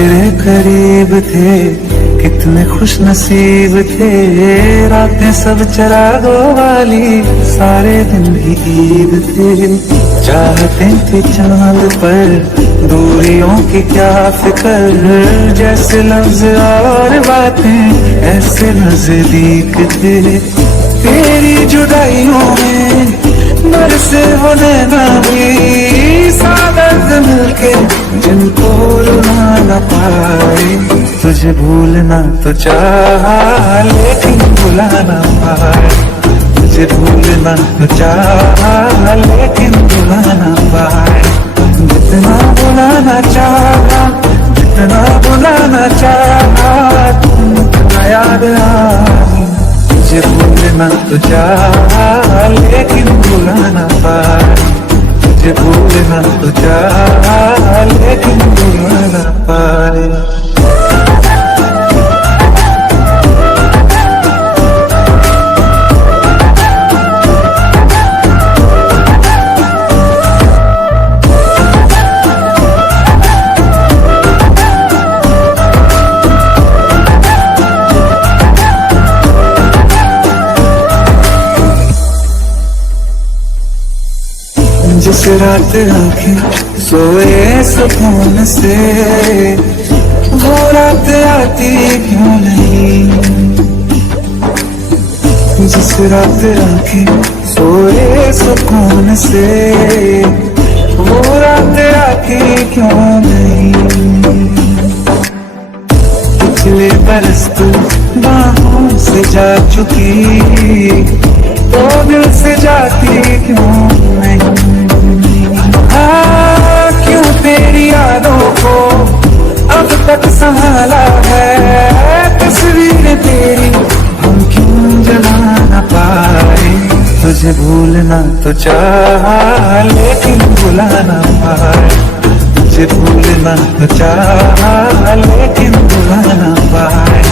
तेरे करीब थे, कितने खुश नसीब थे। रातें सब चरागों वाली, सारे दिन भी ईद थे। चाहते थे चांद पर, दूरियों की क्या फिक्र। जैसे लफ्ज और बातें ऐसे नजदीक थे। तेरी जुदाइयों में बरसे वो नैना भी, सादत मिलके जिनको रुला न पाए। तुझे भूलना तो चाहा लेकिन भुला न पाए। तुझे भूलना तो चाहा लेकिन भुला न पाए। जितना भुलाना चाहा, जितना भुलाना चाहा, तुम याद आई। तुझे भूलना तो चाहा लेकिन भुला न पाए। तुझे भूलना तो चाहा लेकिन भुला न पाए। जिस रात आंखें सोए सुकून से, वो रात आती क्यों नहीं। जिस रात आंखें सोए सुकून से, वो रात आती क्यों नहीं। पिछले बरस तू बाहों से जा चुकी, तो दिल से जाती क्यों नहीं। क्यों तेरी यादों को अब तक संभाला है। तस्वीर तेरी हम क्यों जला न पाए। तुझे भूलना तो चाहा लेकिन भुला न पाए। तुझे भूलना तो चाहा लेकिन भुला न पाए।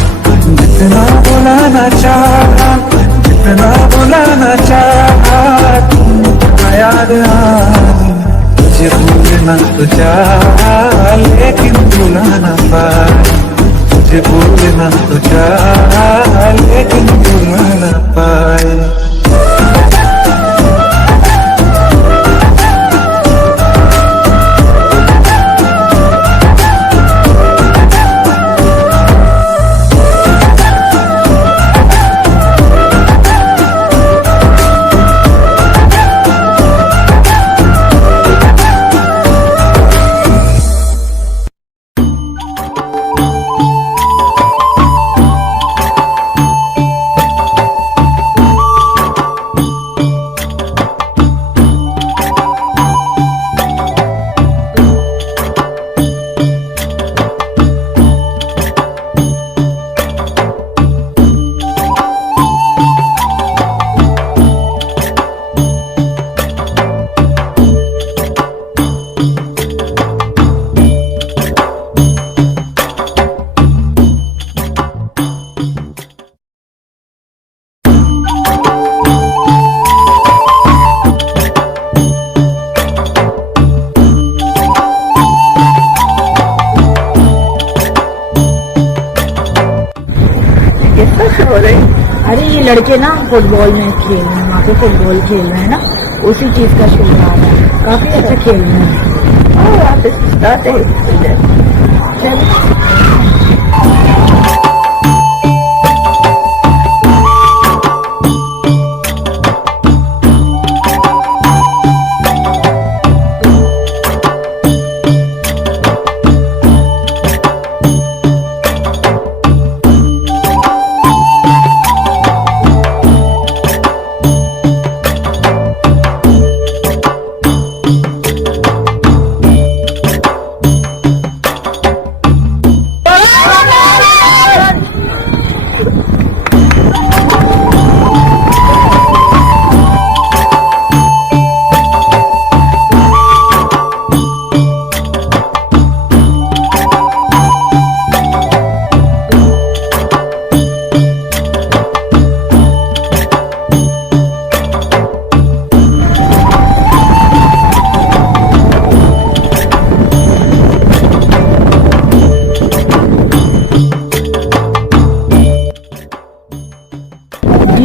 जितना भुलाना चाहा, जितना भुलाना चाहा, तुम याद आई। तुझे भूलना तो चाहा लेकिन भुला न पाए। तुझे भूलना तो चाहा लेकिन भुला न पाए। अरे ये लड़के ना फुटबॉल में खेल रहे हैं, वहाँ पे फुटबॉल खेल रहे हैं ना, उसी चीज का शो आ रहा है। काफी अच्छा खेल रहे हैं। और आप चलो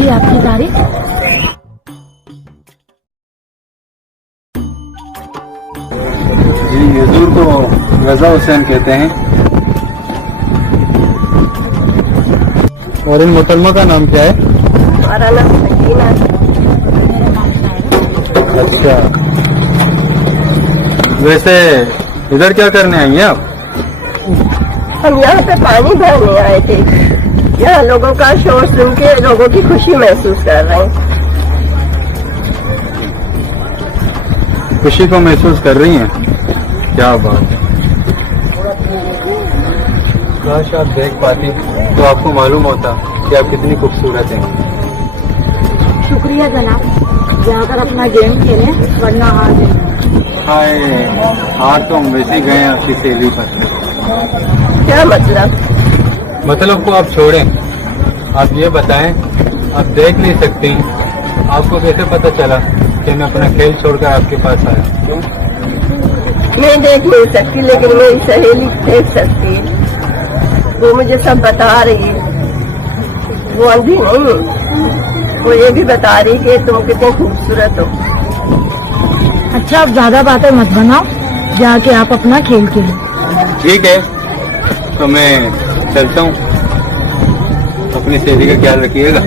होगी आपकी तारीफ। जी, हुजूर को रजा हुसैन कहते हैं। और इन मोहतरमा का नाम क्या है? हमारा नाम सकीना है। अच्छा, वैसे इधर क्या करने आई हैं आप? हम यहाँ पे पानी भरने आए थे। यहाँ लोगों का शोर सुन के लोगों की खुशी महसूस कर रहे हैं। खुशी को महसूस कर रही हैं? क्या बात है। काश आप देख पाती तो आपको मालूम होता कि आप कितनी खूबसूरत हैं। शुक्रिया जनाब, जाकर अपना गेम खेलें वरना हार जाएंगे। हाय, हार तो हम वैसे ही गए हैं आपकी सहेली पर। क्या मतलब? मतलब को आप छोड़ें, आप ये बताएं, आप देख नहीं सकती, आपको कैसे पता चला कि मैं अपना खेल छोड़कर आपके पास आया? क्यों? मैं देख नहीं सकती लेकिन मेरी सहेली देख सकती है। वो मुझे सब बता रही है। वो अंधी नहीं है, वो ये भी बता रही कि तुम कितने खूबसूरत हो। अच्छा, अब ज्यादा बातें मत बनाओ, जाके आप अपना खेल खेलो। ठीक है, तो मैं चलता हूँ। अपनी सहेली का ख्याल रखिएगा।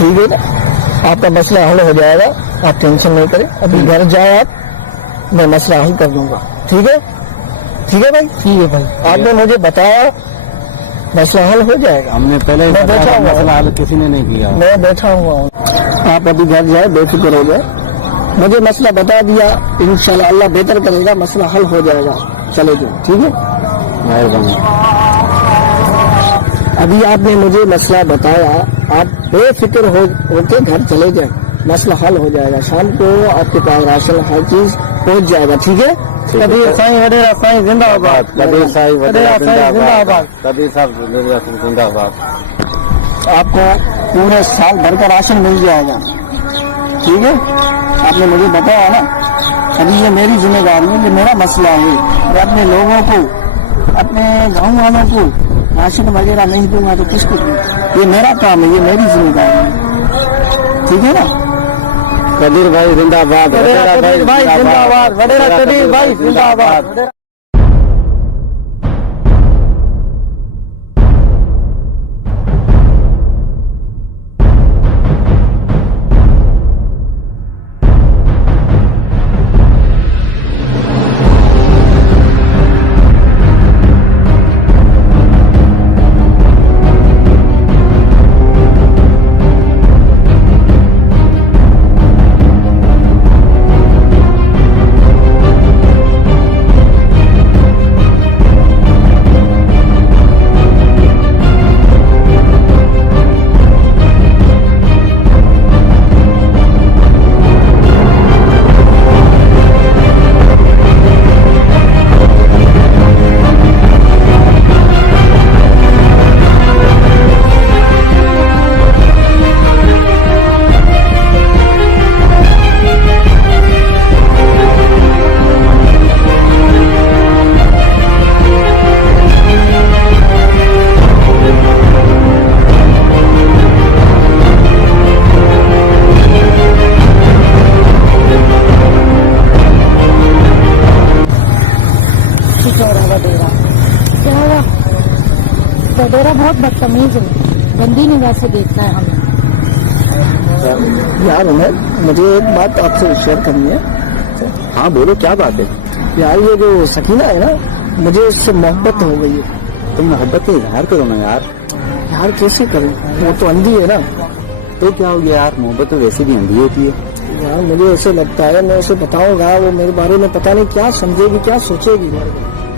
ठीक है ना, आपका मसला हल हो जाएगा, आप टेंशन नहीं करें। अभी घर जाए आप, मैं मसला हल कर दूंगा। ठीक है? ठीक है भाई? ठीक है भाई, आपने मुझे बताया, मसला हल हो जाएगा। हमने पहले मैं बैठा हुआ हूँ। हल किसी ने नहीं किया। मैं बैठा हुआ हूँ, आप अभी घर जाए, बेफिक्र हो जाए। मुझे मसला बता दिया, इंशाल्लाह अल्लाह बेहतर करेगा, मसला हल हो जाएगा। चले जाओ, ठीक है? मेहरबानी। अभी आपने मुझे मसला बताया, आप बेफिक्र होके घर चले जाए, मसला हल हो जाएगा। शाम को आपके पास राशन हर चीज पहुंच जाएगा। ठीक है? कबीर साईं वडेरा साईं जिंदाबाद, कबीर साईं वडेरा जिंदाबाद। कबीर साहब जिंदाबाद। आपको पूरे साल भर का राशन मिल जाएगा। ठीक है? आपने मुझे बताया ना, अभी ये मेरी जिम्मेदारी है, ये मेरा मसला है। मैं अपने लोगों को, अपने गाँव वालों को राशन वगैरह नहीं दूंगा तो किसको दूंगा? ये मेरा काम है, ये मेरी जिम्मेदारी है। ठीक है ना? कबीर भाई जिंदाबाद, वडेरा कबीर भाई जिंदाबाद, वडेरा कबीर भाई जिंदाबाद। बहुत बदतमीज है, गंदी निगाह से देखता है हमें। यार उमर, मुझे एक बात आपसे शेयर करनी है। हाँ बोलो, क्या बात है? यार ये जो सकीना है ना, मुझे उससे मोहब्बत हो गई है। तुम मोहब्बत का इजहार करो ना यार। यार कैसे करूं, वो तो अंधी है ना। तो क्या हो गया यार, मोहब्बत तो वैसे भी अंधी होती है। यार मुझे ऐसे लगता है, मैं उसे बताऊंगा, वो मेरे बारे में पता नहीं क्या समझेगी, क्या सोचेगी।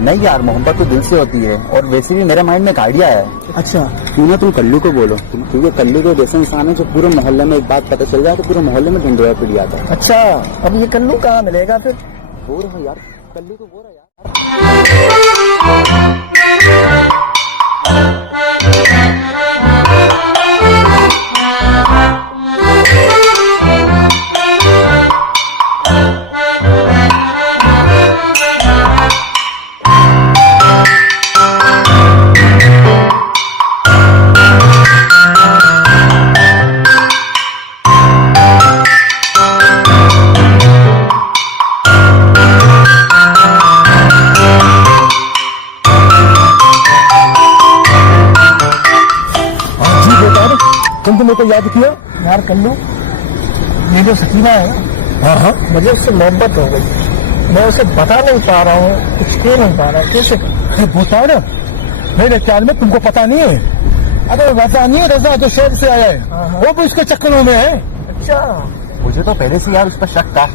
नहीं यार, मोहब्बत तो दिल से होती है। और वैसे भी मेरे माइंड में एक आइडिया है। अच्छा, क्यों ना तुम कल्लू को बोलो, क्योंकि कल्लू को जैसे इंसान है जो पूरे मोहल्ले में एक बात पता चल जाए तो पूरे मोहल्ले में ढिंडोरा पिट जाता है। अच्छा, अब ये कल्लू कहाँ मिलेगा फिर? बोल रहा यार, कल्लू को बोल रहा यार। जी बेटा, तुमने मेरे को याद किया। यार कल्लू, ये जो सकीना है ना, हाँ, मुझे उससे मोहब्बत हो गई। मैं उसे बता नहीं पा रहा हूँ, कुछ कह नहीं पा रहा, कैसे बता ना। मेरे ख्याल में तुमको पता नहीं है। अरे रजा नहीं है, रजा जो शहर से आया है, वो भी उसके चक्करों में है। अच्छा, मुझे तो पहले से यार उस पर शक था।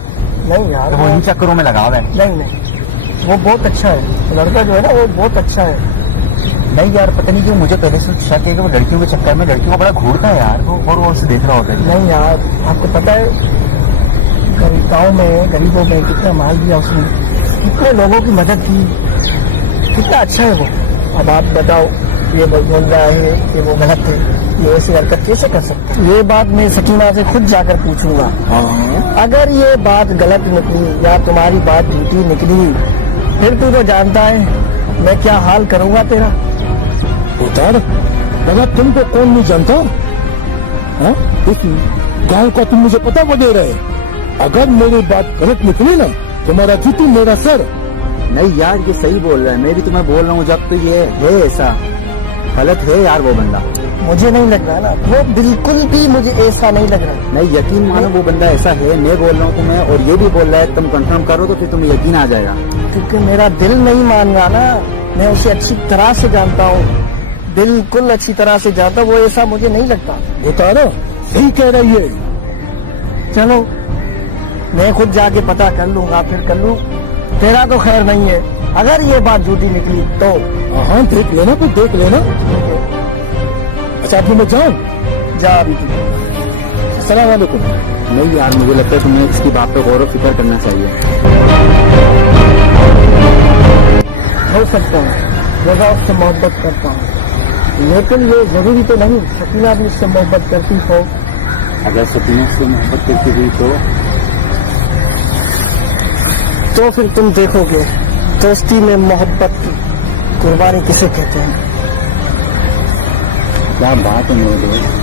नहीं यार, वो इन चक्करों में लगा हुआ है। नहीं, वो बहुत अच्छा है, लड़का जो है ना वो बहुत अच्छा है। नहीं यार, पता नहीं क्यों मुझे पहले से शक है कि वो लड़कियों के चक्कर में लड़कियों को बड़ा घूरता है यार। वो और से देख रहा होता है। नहीं यार, आपको पता है गाँव में गरीबों में कितना माल दिया उसने, कितने लोगों की मदद की, कितना अच्छा है वो। अब आप बताओ, ये बोल रहा है कि वो गलत है, ये ऐसी हरकत कैसे कर सकते हैं? ये बात मैं सकीना से खुद जाकर पूछूंगा। अगर ये बात गलत निकली या तुम्हारी बात झूठी निकली, फिर तू तो जानता है मैं क्या हाल करूंगा तेरा। उतार, मगर तुमको कौन नहीं जानता? हाँ? इस गांव का तुम मुझे पता वगैरह है। अगर मेरी बात गलत निकली ना, तुम्हारा जूती मेरा सर। नहीं यार, ये सही बोल रहा है। मैं भी तुम्हें बोल रहा हूँ, जब तो ये है ऐसा गलत है यार वो बंदा। मुझे नहीं लग रहा ना, वो बिल्कुल भी मुझे ऐसा नहीं लग रहा। नहीं, यकीन मानो वो बंदा ऐसा है। मैं बोल रहा हूँ तुम्हें, और ये भी बोल रहा है, तुम कंफर्म करो तो फिर तुम्हें यकीन आ जाएगा। क्योंकि मेरा दिल नहीं मान रहा ना, मैं उसे अच्छी तरह से जानता हूँ, बिल्कुल अच्छी तरह से जानता हूँ, वो ऐसा मुझे नहीं लगता। बता रहा, सही कह रही है। चलो मैं खुद जाके पता कर लूंगा, फिर कर लूँ। तेरा तो खैर नहीं है, अगर ये बात झूठी निकली तो। हाँ देख लेना, तो देख लेना। अच्छा अभी मैं जाऊँ? जा अभी। अस्सलाम वालेकुम। नहीं यार, मुझे लगता है तुम्हें इसकी बात पे गौर व फिक्र करना चाहिए। हो सकता है जगह उससे मोहब्बत करता हूँ, लेकिन ये जरूरी तो नहीं सकीना भी उससे मोहब्बत करती हो। अगर सकीना से मोहब्बत करती हुई तो फिर तुम देखोगे दोस्ती में मोहब्बत की कुर्बानी किसे कहते हैं। क्या बात है मेरे दोस्त।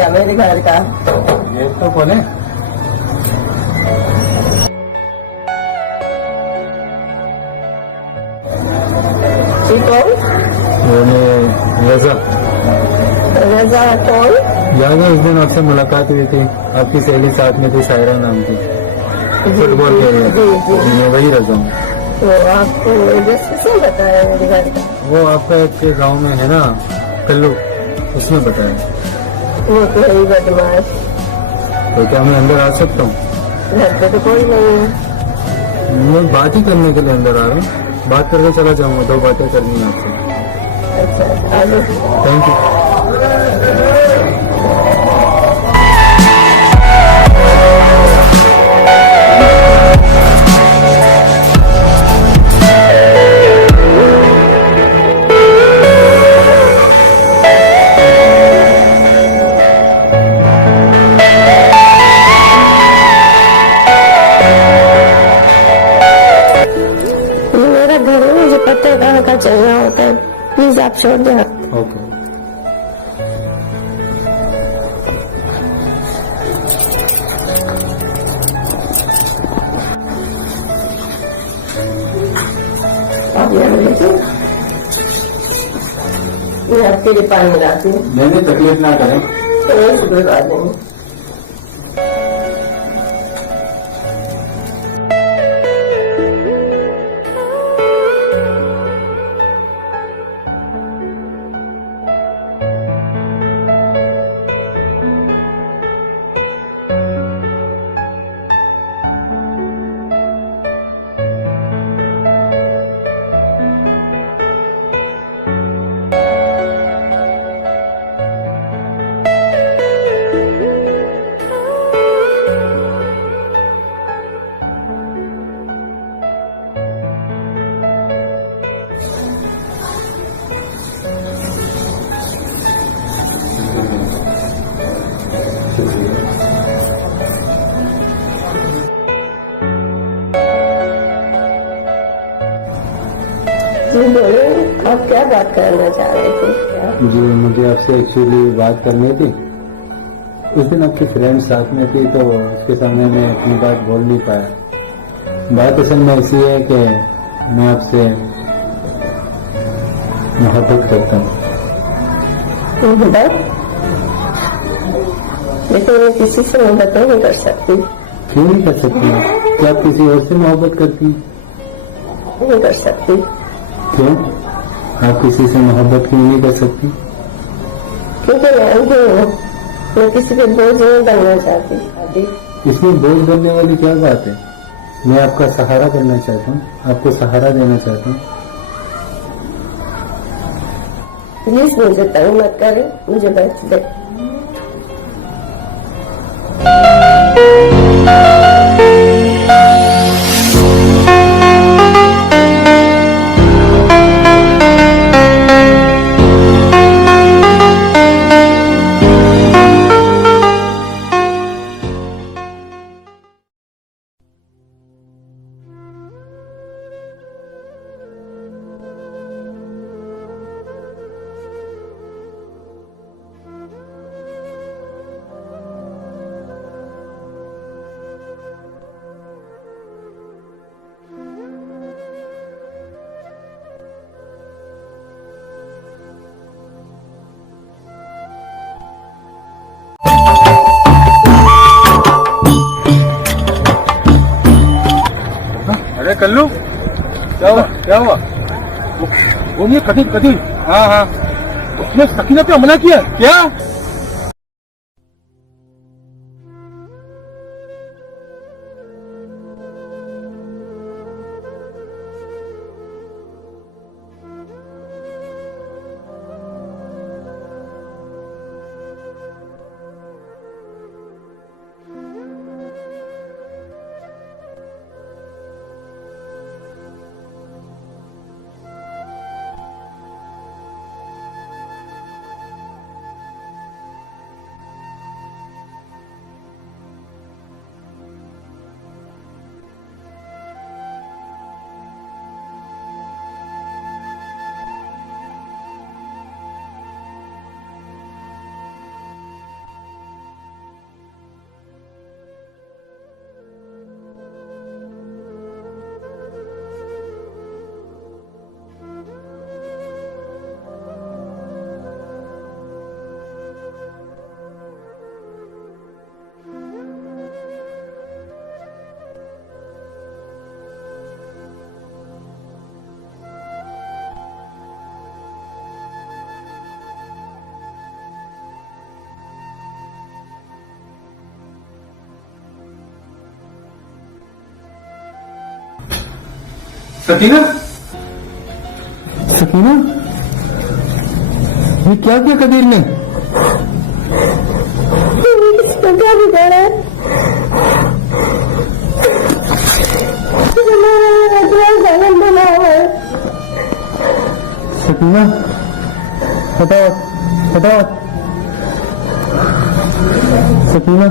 दिया मेरे घर का। गेट तो खोले। ठीक है, रजा रजा कौन? याद है उस दिन आपसे मुलाकात हुई थी, आपकी सहेली साथ में थी, सायरा नाम की, फुटबॉल खेल रही थी। मैं वही रजा हूँ। तो आपको एड्रेस किसने बताया मेरे घर का? वो आपका एक गांव में है ना कल्लू, उसने बताया। वो तो है ही बदमाश। तो क्या मैं अंदर आ सकता हूँ? घर पे तो कोई नहीं है। मैं बात ही करने के लिए अंदर आ रहा हूँ, बात करके चला जाऊंगा, 2 बातें करनी है आपसे। अच्छा, आ जाओ। Thank you. मेरा घर है, मुझे पता है कहाँ का चलना होता है। प्लीज आप छोड़ दो। ओके। आप यहाँ देखिए, मैं आपके लिए पानी लाती हूँ। नहीं तकलीफ ना करें। तो वही सुबह आ देंगे। जी बोले, आप क्या बात करना चाह रहे थे? क्या? जी मुझे आपसे एक्चुअली बात करनी थी। उस दिन आपकी फ्रेंड साथ में थी तो उसके सामने मैं अपनी बात बोल नहीं पाया। बात असल में ऐसी है कि मैं आपसे मोहब्बत करता हूँ। तो बताओ। लेकिन मैं किसी से मोहब्बत नहीं कर सकती। क्यों नहीं कर सकती? क्या आप किसी और से मोहब्बत करती हैं? नहीं कर सकती। क्यों? आप किसी से मोहब्बत क्यों नहीं कर सकती? क्योंकि मैं अंधी हूँ। मैं किसी के बोझ नहीं बनना चाहती। इसमें बोझ बनने वाली क्या बात है? मैं आपका सहारा बनना चाहता हूँ, आपको सहारा देना चाहता हूँ। प्लीज मुझे तंग मत करे, मुझे बैठ दे। अरे कल्लू, क्या हुआ? क्या हुआ? वो ये कदीर कदीर, हाँ हाँ। उसने सकीना पे हमला किया। क्या? सकीना, सकीना, ये क्या किया कबीर ने? क्या बिगाड़ा है? बना हुआ है। सकीना, हटाओ, हटाओ। सकीना,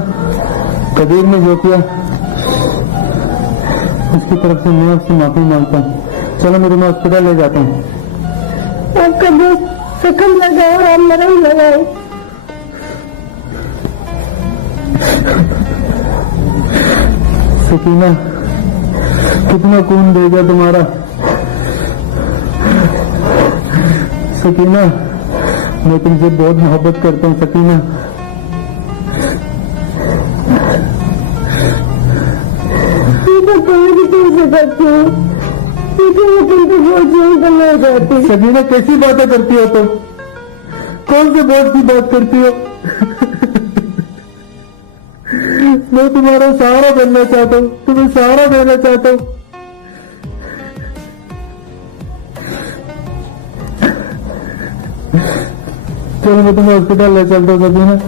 कबीर ने जो किया उसकी तरफ से मैं आपसे माफी मांगता हूँ। चलो मेरे मैं हॉस्पिटल ले जाता हूँ। आपका दोस्त जख्म लगा और आप मरहम लगाए। सकीना, कितना खून देगा तुम्हारा? सकीना, मैं तुमसे बहुत मोहब्बत करता हूँ सकीना। सकीना, कैसी बातें करती हो तुम? कौन से बात की बात करती हो? मैं तुम्हारा सहारा बनना चाहता हूँ, तुम्हें सहारा देना चाहता हूँ। चलो मैं तुम्हें हॉस्पिटल ले चलता हूँ सकीना।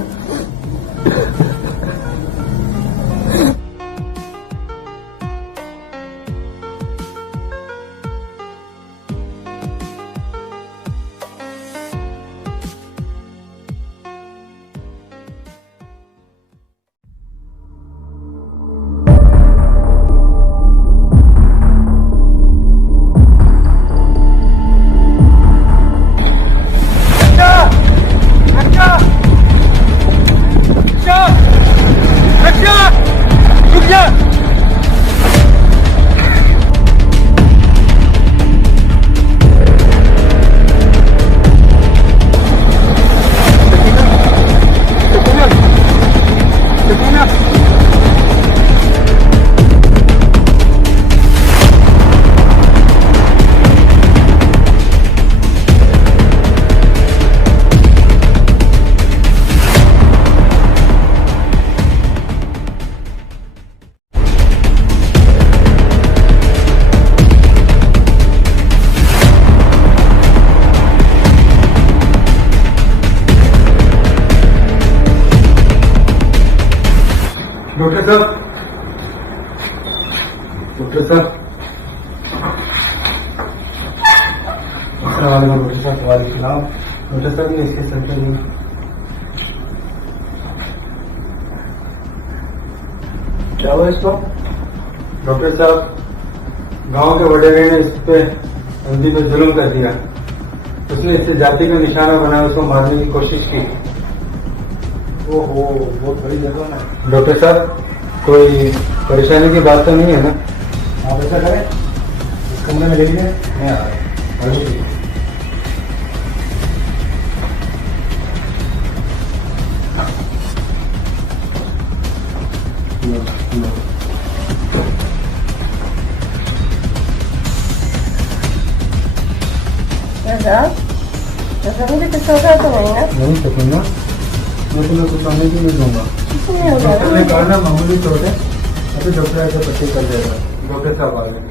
डॉक्टर साहब, डॉक्टर साहब, डॉक्टर साहब, वालेकुम। डॉक्टर साहब ने इसके सेंटर में क्या हुआ इसको? डॉक्टर साहब, गांव के वडेरे ने इस पे अंधी पे जुल्म कर दिया। उसने इससे जाति का निशाना बनाया, उसको मारने की कोशिश की। ओहो, बहुत बड़ी जगह ना। डॉक्टर साहब, कोई परेशानी की बात तो नहीं है ना? आप ऐसा करें, इस कमरे में ले लीजिए, मैं आ रहा हूँ। मुझे कुछ होगा तो नहीं ना? नहीं सकूंगा, मैं तुम्हें कुछ आने की नहीं दूंगा। डॉक्टर ने कहा ना मामूली चोट है, अभी डॉक्टर ऐसे पट्टी कर देगा। डॉक्टर साहब आ गए।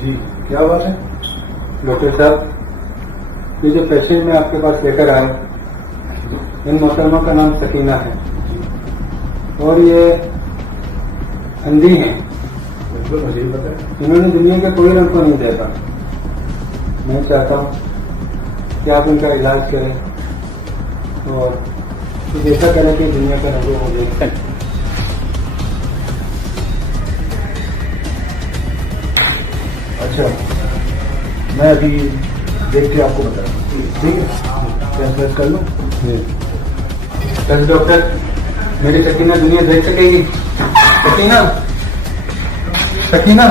जी क्या बात है? डॉक्टर साहब, ये जो पेशेंट में आपके पास लेकर आए, इन मोहतरमा का नाम सकीना है और ये अंधी हैं। बिल्कुल मुझे ही पता है। इन्होंने दुनिया के कोई रंग को नहीं देखा। मैं चाहता हूँ कि आप इनका इलाज करें और कुछ ऐसा करें कि दुनिया का रंगों को देख सकें। अच्छा, मैं अभी देख के आपको बता रहा हूँ, ठीक है? ट्रांसलेट कर लो। बस डॉक्टर, मेरी सकीना दुनिया देख सकेगी? सकीना, सकीना,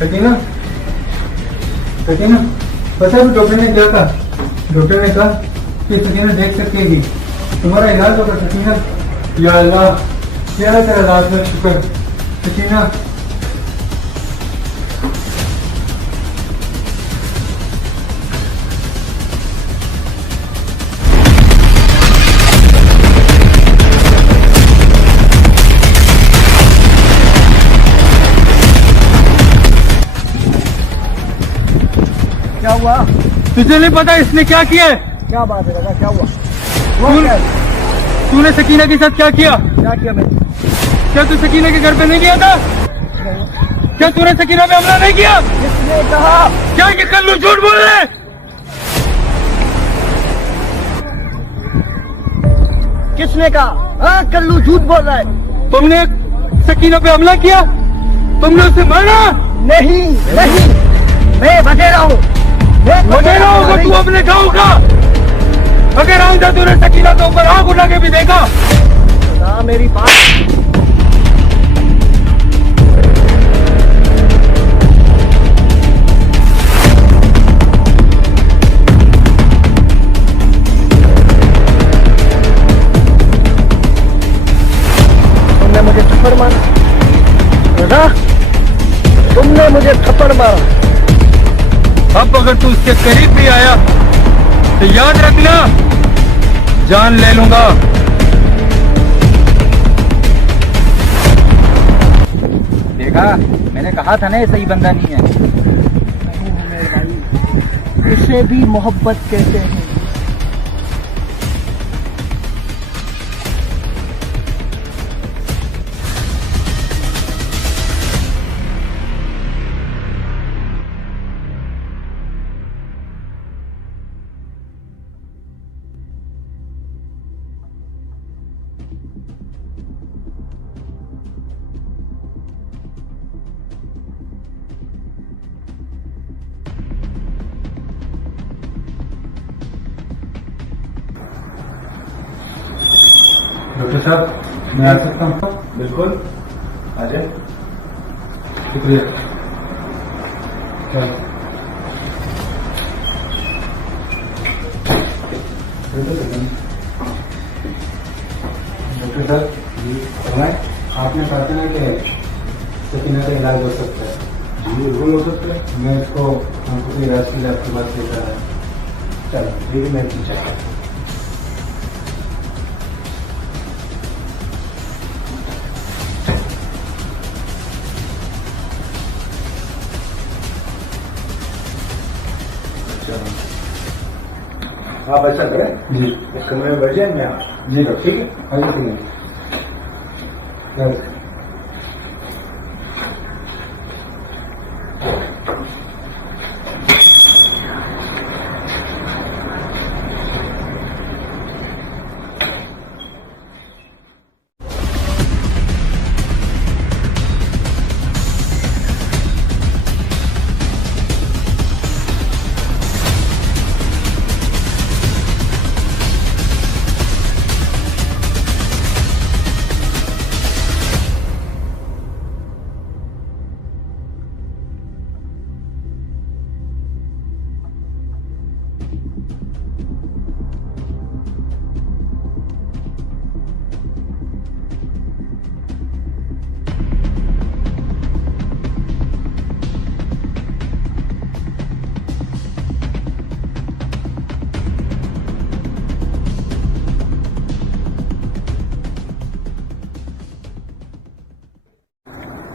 सकीना, सकीना। पता है डॉक्टर ने क्या कहा? डॉक्टर ने कहा कि सकीना देख सकेगी। तुम्हारा इलाज होगा सकीना। या अल्लाह, क्या है तेरा इलाज में शुक्र। सकीना, क्या हुआ? तुझे नहीं पता इसने क्या किया है? क्या बात है दादा, क्या हुआ? हुआ क्या है? तूने सकीना के साथ क्या किया? क्या किया मैंने? क्या तू सकीना के घर पे नहीं गया था? क्या तूने सकीना पे हमला नहीं किया? किसने कहा? क्या ये कल्लू झूठ बोल रहे हैं? किसने कहा? हाँ, कल्लू झूठ बोल रहा है। तुमने सकीना पे हमला किया? तुमने उसे मारा? नहीं नहीं, मैं बटेरा हूँ। वगैरह होगा तू अपने गाँव का। अगर आऊंगा तूने सकीना तो ऊपर आग उठा के भी देखा। ना मेरी बात। तुमने मुझे थप्पड़ मारा दादा, तुमने मुझे थप्पड़ मारा। अब अगर तू उसके करीब भी आया तो याद रखना, जान ले लूंगा। देखा, मैंने कहा था ना ये सही बंदा नहीं है। नहीं मेरे भाई, इसे भी मोहब्बत कहते हैं। डॉक्टर साहब, मैं आ सकता हूँ? बिल्कुल, आ जाए। शुक्रिया। चल। डॉक्टर साहब, फरमाएं। आपने कहा था ना कि सकीना का इलाज हो सकता है। जी बिल्कुल हो सकता है। मैं इसको हमको इलाज के लिए आपके पास लेकर आया। चलो, ठीक है, मैं पीछे आता हूँ। आप ऐसा करें, जी इस कमरे में बैठ जाए, मैं आप। जी डॉक्टर, ठीक है? आइए ठीक है। चल।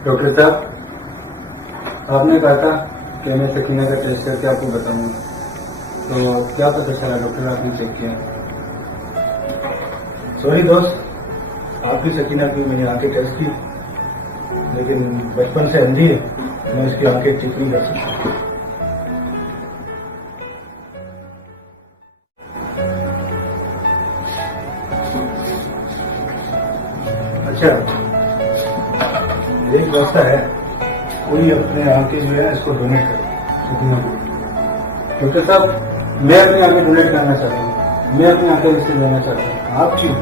डॉक्टर साहब, आपने कहा था कि मैं सकीना का टेस्ट करके आपको बताऊंगा, तो क्या पता चला डॉक्टर आपने चेक किया? सॉरी दोस्त, आपकी सकीना की मैंने आंखें टेस्ट की, लेकिन बचपन से अंधी है, मैं उसकी आंखें ठीक नहीं कर सकता। अच्छा, एक रास्ता है, कोई अपने आंखें जो है इसको डोनेट करे सकीना को। डॉक्टर साहब, मैं अपनी आंखें डोनेट करना चाहता हूँ, मैं अपनी आंखें इससे देना चाहता हूँ। आप क्यों?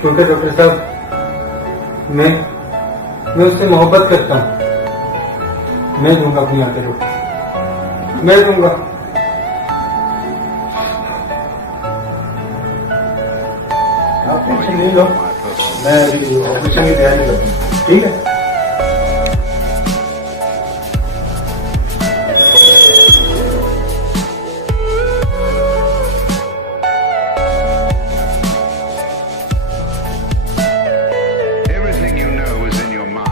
क्योंकि डॉक्टर साहब मैं उससे मोहब्बत करता हूँ। मैं दूंगा अपनी आंखें डॉक्टर, मैं दूंगा। आप टेंशन नहीं लो, मैं ऑपरेशन की तैयारी करता हूँ, ठीक है? Everything you know is in your mind.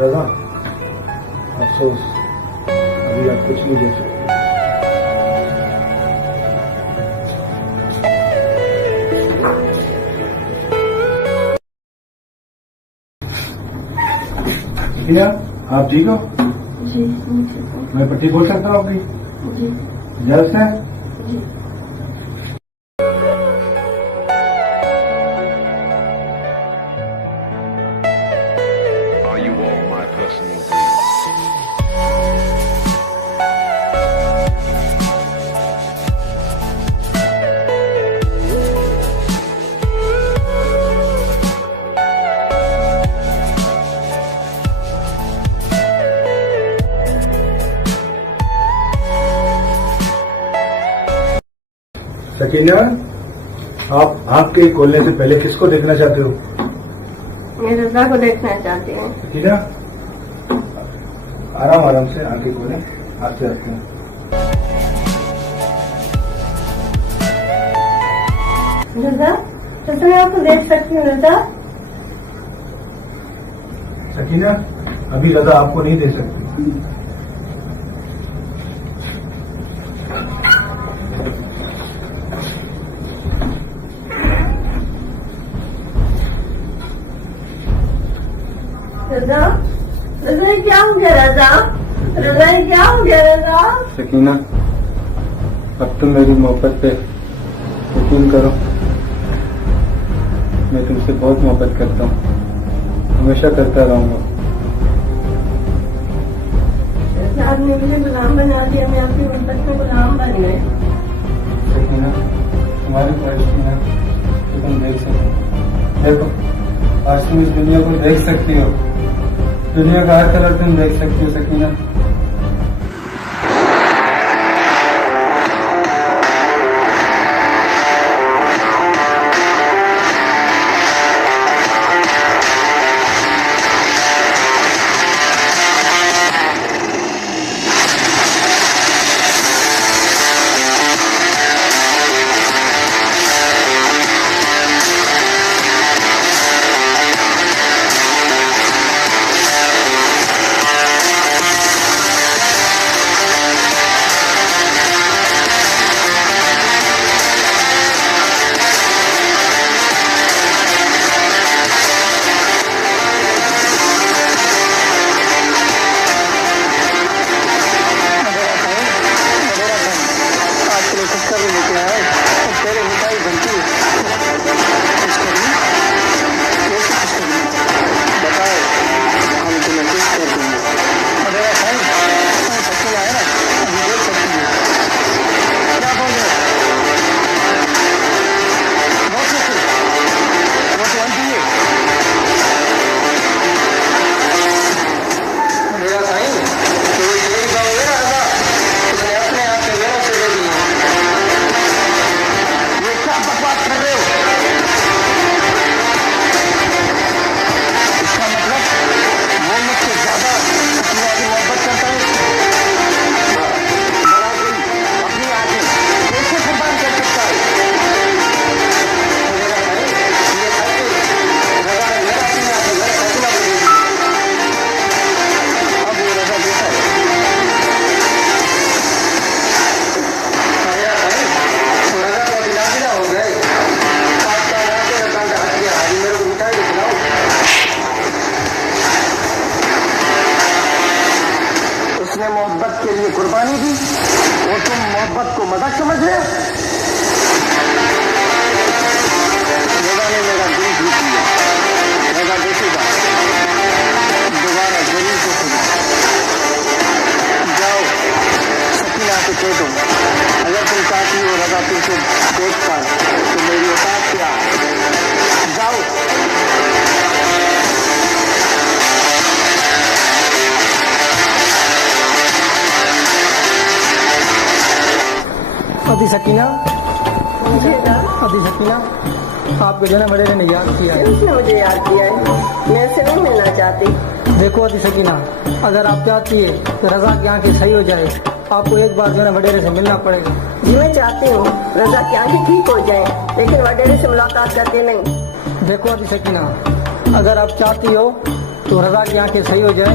रज़ा, अफसोस, अभी आप कुछ नहीं दे सकते। सकीना, आप ठीक हो? जी ठीक है। मैं पट्टी बोल सकता हूँ अपनी? जी जल्द से? जी। Are you all my personal dreams? Sakina, आप आंख के खोलने से पहले किसको देखना चाहते हो? मैं रजा को देखना चाहती हूँ। सकीना, आराम आराम से आंखें खोलें, आस्ते आस्ते। रजा, तो मैं आपको देख सकती हूँ रजा? सकीना, अभी रजा आपको नहीं दे सकती। रजा, रजा ये क्या हो गया रजा? रजा ये क्या हो गया रजा? सकीना, अब तुम मेरी मोहब्बत पे यकीन करो। मैं तुमसे बहुत मोहब्बत करता हूँ, हमेशा करता रहूंगा। रजा, आपने मुझे गुलाम बना दिया, मैं आपकी मोहब्बत में गुलाम बन गई। सकीना, तुम्हारी परिस्थिति ना तो तुम देख सकते। देखो, आज तुम इस दुनिया को देख सकती हो, दुनिया का हर तरफ तुम देख सकती हो सकीना। मोहब्बत के लिए कुर्बानी दी और तुम मोहब्बत को मजाक समझ रहे हो? रजा ने मेरा दिल जीत लिया। रजा देखेगा, दोबारा जरूर देखेगा। जाओ सकीना से कह दो, अगर तुम चाहती हो रजा तुमसे देख पाए तो मेरी औकात क्या? जाओ। अति सकीना, अति सकीना, आपको जो है ना मेरे ने याद किया है। उसने मुझे याद किया है, मैं इससे नहीं मिलना चाहती। देखो अति सकीना, अगर आप चाहती है कि रजा की आंखें सही हो जाए, आपको एक बार जो है ना वडेरे से मिलना पड़ेगा। जी मैं चाहती हूँ रजा की आंखें ठीक हो जाए, लेकिन वडेरे से मुलाकात करके नहीं। देखो अति सकीना, अगर आप चाहती हो तो रजा की आंखें सही हो जाए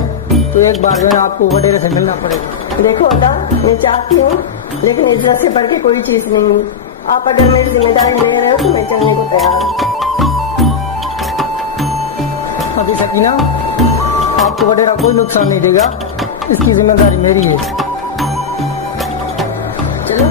तो एक बार जो है ना आपको वडेरे से मिलना पड़ेगा। देखो अदा, मैं चाहती हूँ, लेकिन इज्जत से बढ़ के कोई चीज नहीं है। आप अगर मेरी जिम्मेदारी ले रहे हो तो मैं चलने को तैयार हूँ। अति सकीना, आपको वडेरा कोई नुकसान नहीं देगा, इसकी जिम्मेदारी मेरी है। चलो।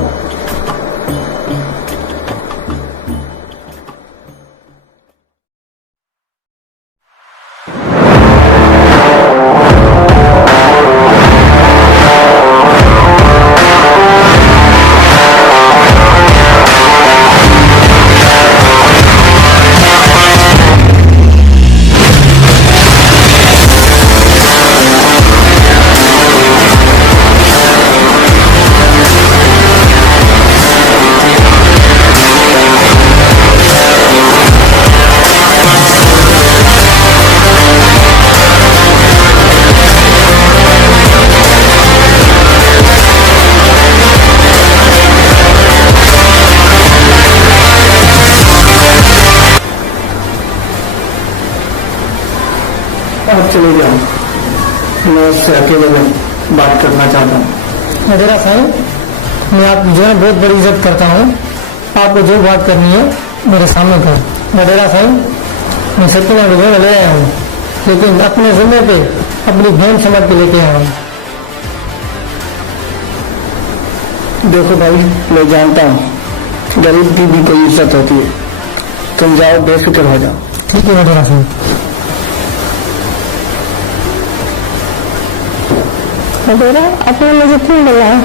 आप चले जाओ, मैं उससे अकेले में बात करना चाहता हूँ। वडेरा साहब, मैं आपकी जो है बहुत बड़ी इज्जत करता हूँ, आपको जो बात करनी है मेरे सामने करो। वडेरा साहब, मैं सकीना को घर ले आया हूँ, लेकिन अपने जिम्मे पे अपनी बहन समझ के लेके आया हूँ। देखो भाई, मैं जानता हूँ गरीब की भी कोई इज्जत होती है। तुम जाओ, बेफिक्र हो जाओ। ठीक है वडेरा साहब। वडेरा, आपने मुझे क्यों बुलाया?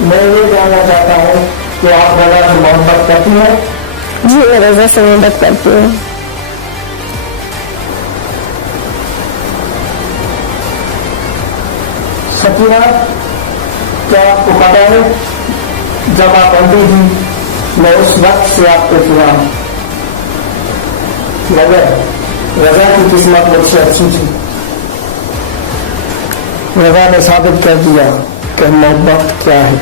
मैं ये जानना चाहता हूँ कि आप रजा से मोहब्बत करती हैं? जी मैं रजा से मोहब्बत करती हूँ। सकीना, क्या आपको पता है जब आप अंधी थी मैं उस वक्त से आपको चुना हूँ, मगर रजा की किस्मत मुझसे अच्छी थी। रजा ने साबित कर दिया कि मोहब्बत क्या है।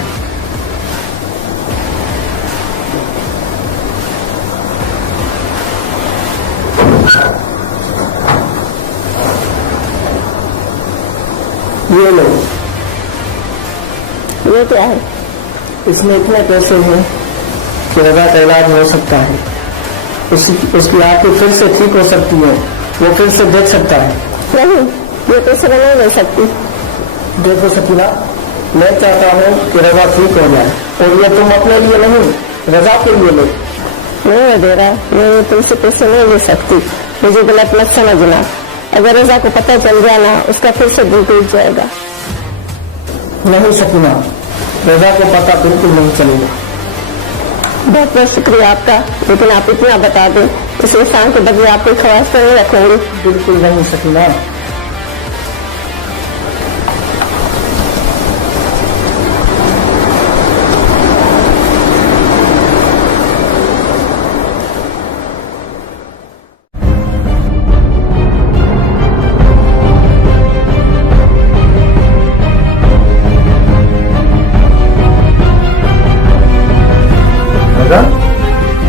ये लो। ये क्या है? इसमें इतने पैसे हैं कि रजा का इलाज हो सकता है। उसकी आंखें फिर से ठीक हो सकती है, वो फिर से देख सकता है। नहीं, ये पैसे मैं नहीं ले सकती। देखो सकीना, मैं चाहता हूँ कि रजा ठीक हो जाए, और ये तुम अपने लिए नहीं, रजा के लिए लो। नहीं वडेरा, मैं ये तुमसे पैसे नहीं ले सकती, मुझे गलत मत समझना। अगर रजा को पता चल गया ना, उसका फिर से दिल टूट जाएगा। नहीं सकीना, रजा को पता बिल्कुल नहीं चलेगा। बहुत बहुत शुक्रिया आपका, लेकिन आप इतना बता दें, इस इंसान के बदले आपकी ख्वाहिश तो नहीं रखूंगी। बिल्कुल नहीं सकीना।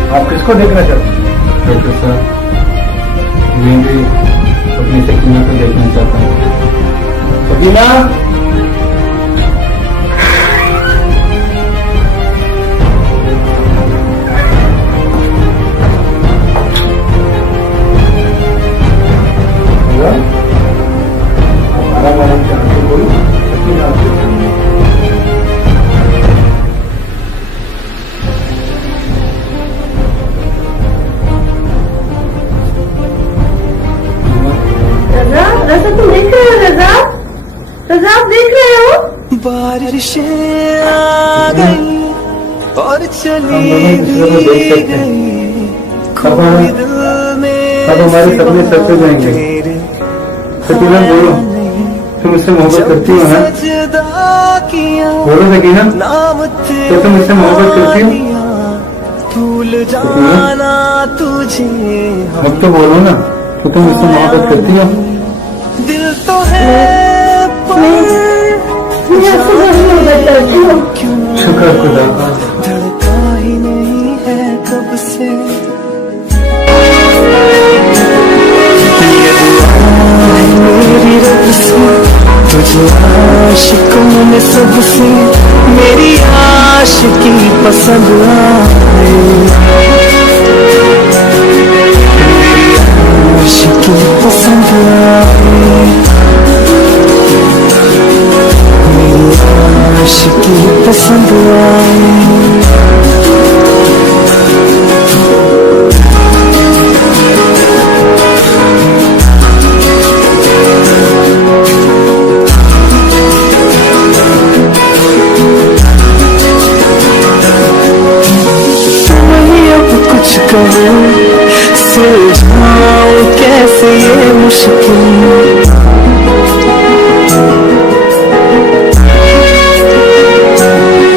आप किसको देखना चाहते हैं? डॉक्टर साहब, मैं भी अपनी सकीना को देखना चाहता हूँ। सकीना, हमारा बोलो, सकीना रजा तुम देख रहे हो? रजा, रजा आप देख रहे हो? बारिशें आ गई और चली भी गई, खोई दिल में अब हमारे सपने सच हो जाएंगे। सकीना बोलो, तुम इससे मोहब्बत करती हो ना? बोलो सकीना, तो तुम इससे मोहब्बत करती हो? भूल जाना तुझे, अब तो बोलो ना, तो तुम इससे मोहब्बत करती हो? दिल तो है शुक्र खुदा का। धड़का ही नहीं है कब से ये दुआ है मेरी रब से, तुझे आशिकों में सबसे मेरी आशिकी पसंद आए, मेरी आशिकी पसंद आए, मेरी आशिकी पसंद आए। सुलझाऊं कैसे ये मुश्किल,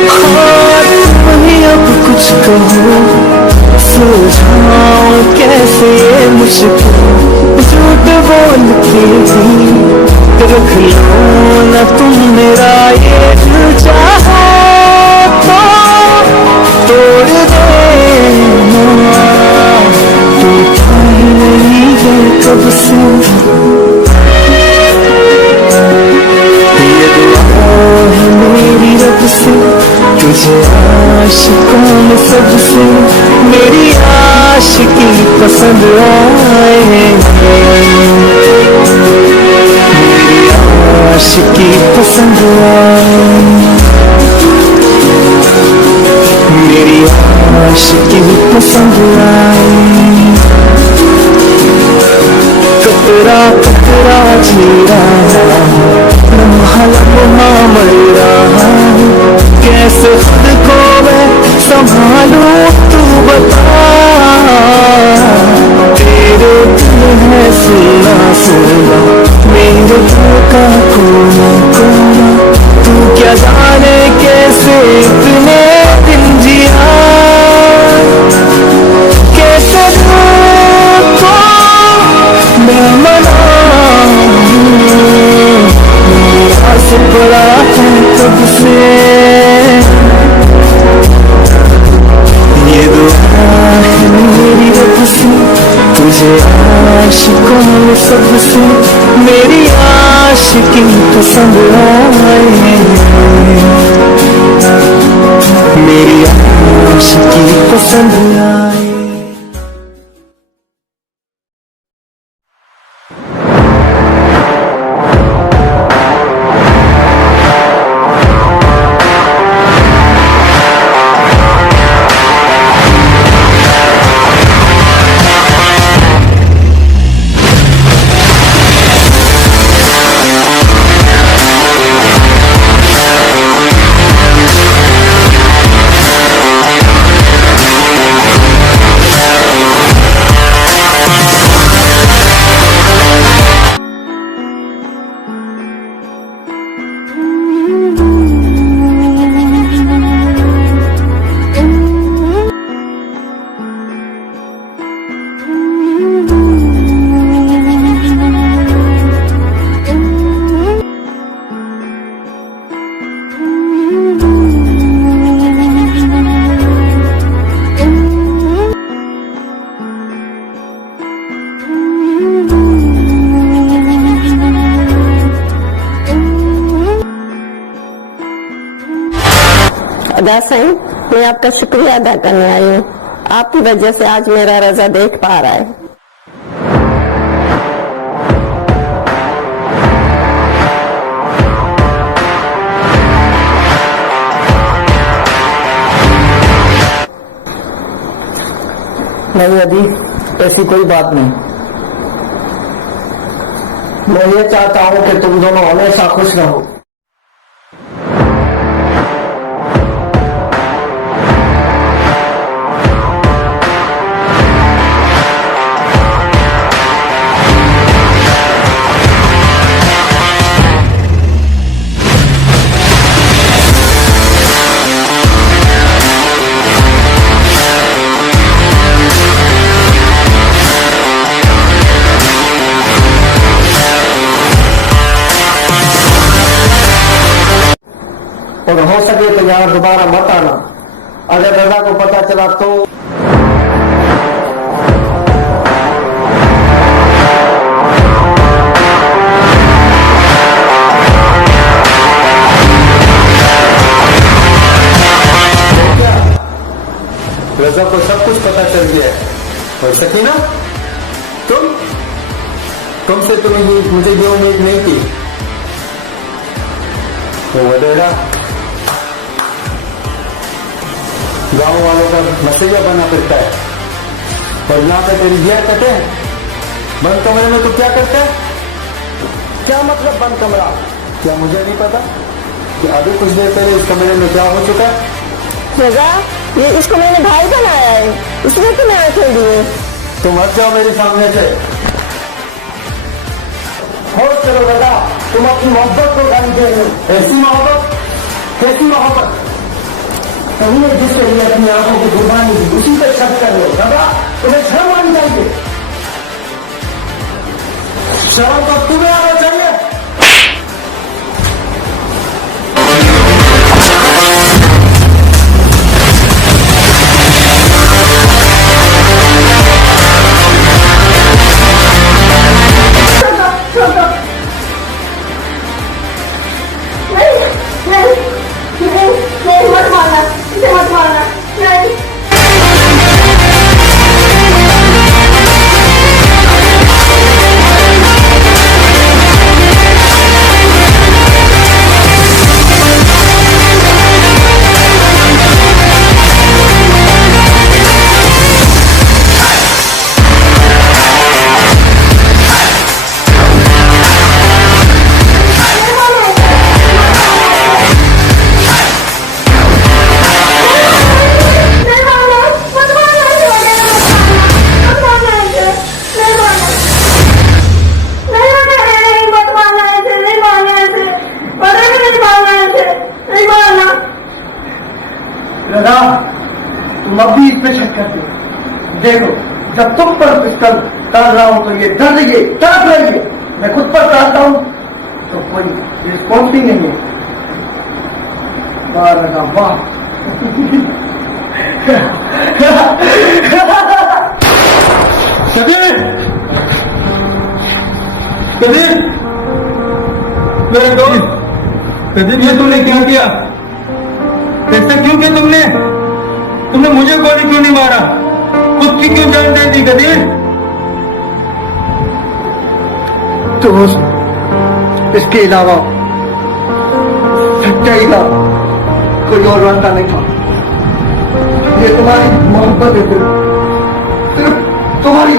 हाँ तुम्हें अब कुछ कहो, सुलझाऊं कैसे ये मुश्किल, झूठ बोल के भी रख लो न तुम मेरा ये दिल, चाहो तो तोड़ देना, टूटा ही नहीं है कब से ये दुआ है मेरी रब से, तुझे आशिकों में सबसे मेरी आशिकी पसंद आए, मेरी आशिकी पसंद आए, मेरी आशिकी पसंद आए। कतरा कतरा जी रहा लम्हा लम्हा मर रहा, कैसे खुद को मैं संभालूं तू बता, तेरे दिल है सुनना सुनना मेरे दिल का कोना कोना, तू क्या जाने कैसे इतने दिन जिया, कैसे को मैं मनाऊं, मेरा से बड़ा है कब से ये दुआ है मेरी रब से, तुझे आशिकों में सबसे मेरी आशिकी पसंद आए, मेरी आशिकी पसंद आए। अदा सही, मैं आपका शुक्रिया अदा करने आई हूँ, आपकी वजह से आज मेरा रजा देख पा रहा है। नहीं अभी ऐसी कोई बात नहीं, मैं ये चाहता हूँ कि तुम दोनों हमेशा खुश रहो। और हो सके तो यहाँ दोबारा मत आना। अगर दादा को पता चला तो रजा को सब कुछ पता चल गया है। और सकीना, तुमसे तो मुझे ये उम्मीद नहीं थी। तो वडेरा गांव वालों का मसैया बना फिरता है, और यहाँ पे तेरी ये हरकत है। बंद कमरे में तो क्या करता है? क्या मतलब बंद कमरा? क्या मुझे नहीं पता कि अभी कुछ देर पहले इस कमरे में क्या हो चुका है? रजा, ये इसको मैंने भाई बनाया है, इसमें तो मैं खेल दिए। तुम हट जाओ मेरे सामने से। होश करो दादा, तुम अपनी मोहब्बत को गाली दे रहे हो। ऐसी मोहब्बत? कैसी मोहब्बत? तुमने जिससे लिए अपनी आंखों की कुर्बानी दी, उसी पे शक कर रहे हो। दादा, तुम्हें शर्म आनी चाहिए। शर्म तो तुम्हें आना चाहिए। दादा, तुम अब भी इस पे शक करते हो। देखो, जब तुम पर पिस्टल डाल रहा हूं तो ये डर रही है, तड़प रही है। मैं खुद पर डालता हूं तो कोई रिस्पॉन्स ही नहीं है। वाह दादा, वाह। कबीर, कबीर, मेरे दोस्त, कबीर, ये तुमने क्या किया? ऐसा क्यों किया तुमने मुझे गोली क्यों नहीं मारा? खुद की क्यों जान दे दी कबीर? दोस्त, इसके अलावा सच्चाई का कोई और रास्ता नहीं था। ये तुम्हारी मोहब्बत है, सिर्फ तुम्हारी।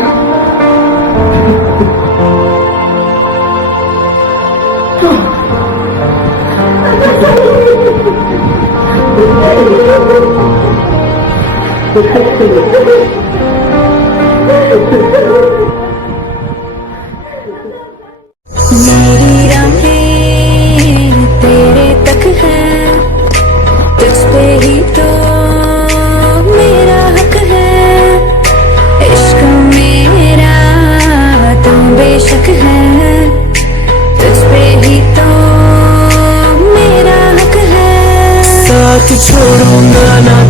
मेरी राहें तेरे तक है, तुझ पे ही तो मेरा हक है। इश्क मेरा तुम बेशक है, तुझ पे ही तो मेरा हक है। साथ छोड़ूंगा ना